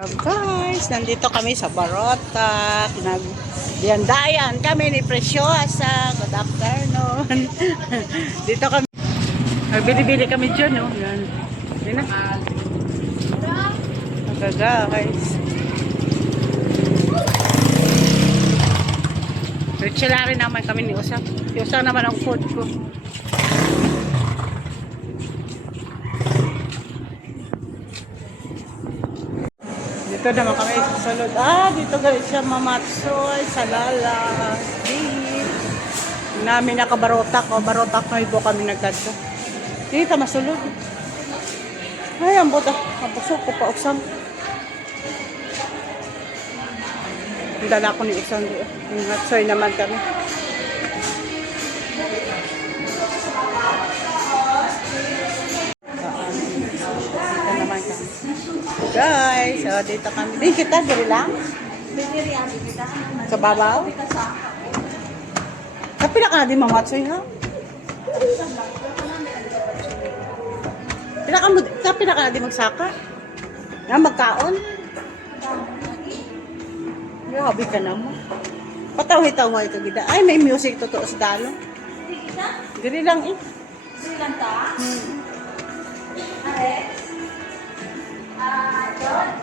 Guys, nandito kami sa Barota. Pinagdiyandayan kami ni Preciosa. Good afternoon. Dito kami. Nagbili-bili kami dyan, no? Yan. Yan na. Magaga, guys. Richelari naman kami ni Usap. Si Usap naman ang food ko. Dito naman kami sa salud. Dito guys siya mamatsoy, salala, beef. Namin nakabarotak. Barotak na ibo kami nagkadto. Dito masulod. Ay, ang buta. Ang pusok ko pa usang. Dala ko ni usang. Yung matsoy naman kami. Dito naman kami. Guys, dito kami. Din kita, diri lang? Sa babaw? Kapila ka na din mamatsoy, ha? Kapila ka na din magsaka? Na, magkaon? Grabe ka naman. Pataw-hitaw ito, gida. Ay, may music totoo sa dalo. Diri lang, eh. Diri lang ta?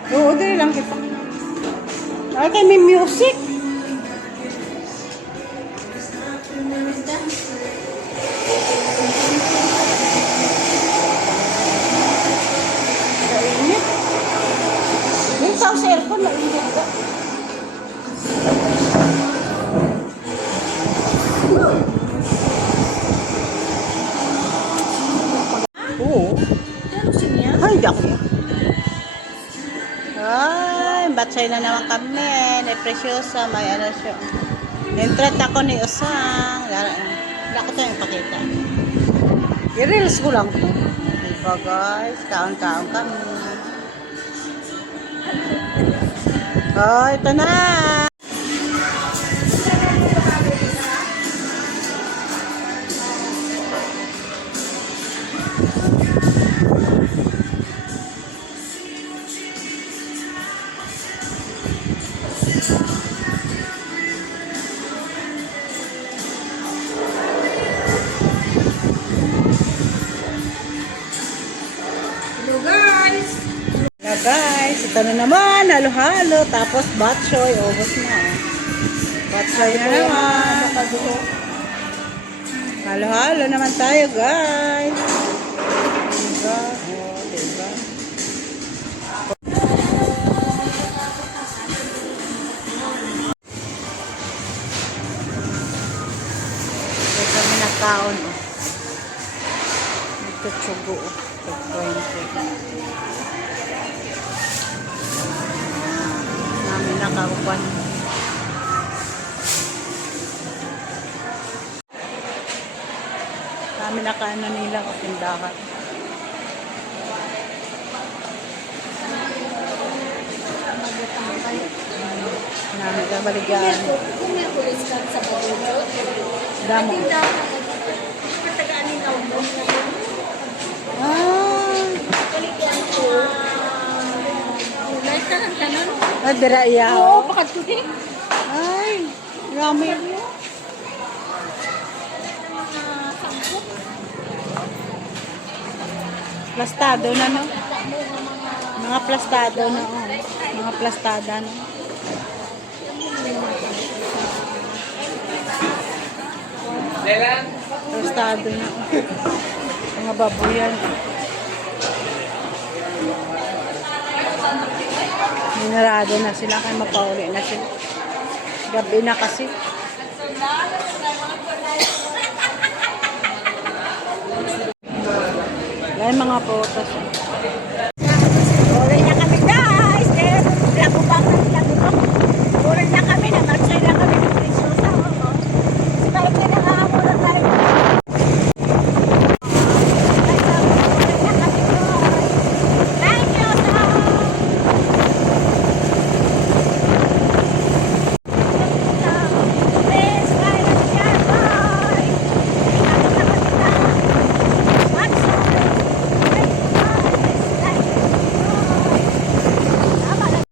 Oo, diri lang kita. Ay, kay may music. Kainit. Yung tao sa aircon, mainit ka. Oo. Ay, di ako yan. Ay, batsay na naman kami. Ni Preciosa, may ano siya. Entrat ako ni Usang. Wala ko tayong pakita. I-reels ko lang to. Diba guys? Kaon-kaon kami. Oh, ito na. Guys, ito na naman, halo-halo, tapos batchoy, ubos na. Batchoy na naman. Halo-halo naman tayo, guys. Diba? Oh, diba? Ito kami nagkaon. Ito tsugo. Ito 20. Nakaupan. Kami nakaano nila o tindahan. Nami ka baligaan. Kumipulis ka sa Baguio. Damo. Pataganin ka mo. Kulitan ko. Light ka lang tanon. Dira iya. Oo, pakatuloy. Ay, rami. Plastado na, no? Mga plastado na, oh. Mga plastada, no? Plastado na, oh. Mga babuyan. Minarado na sila, kaya mapauli na sila. Gabi na kasi. Yan mga potas.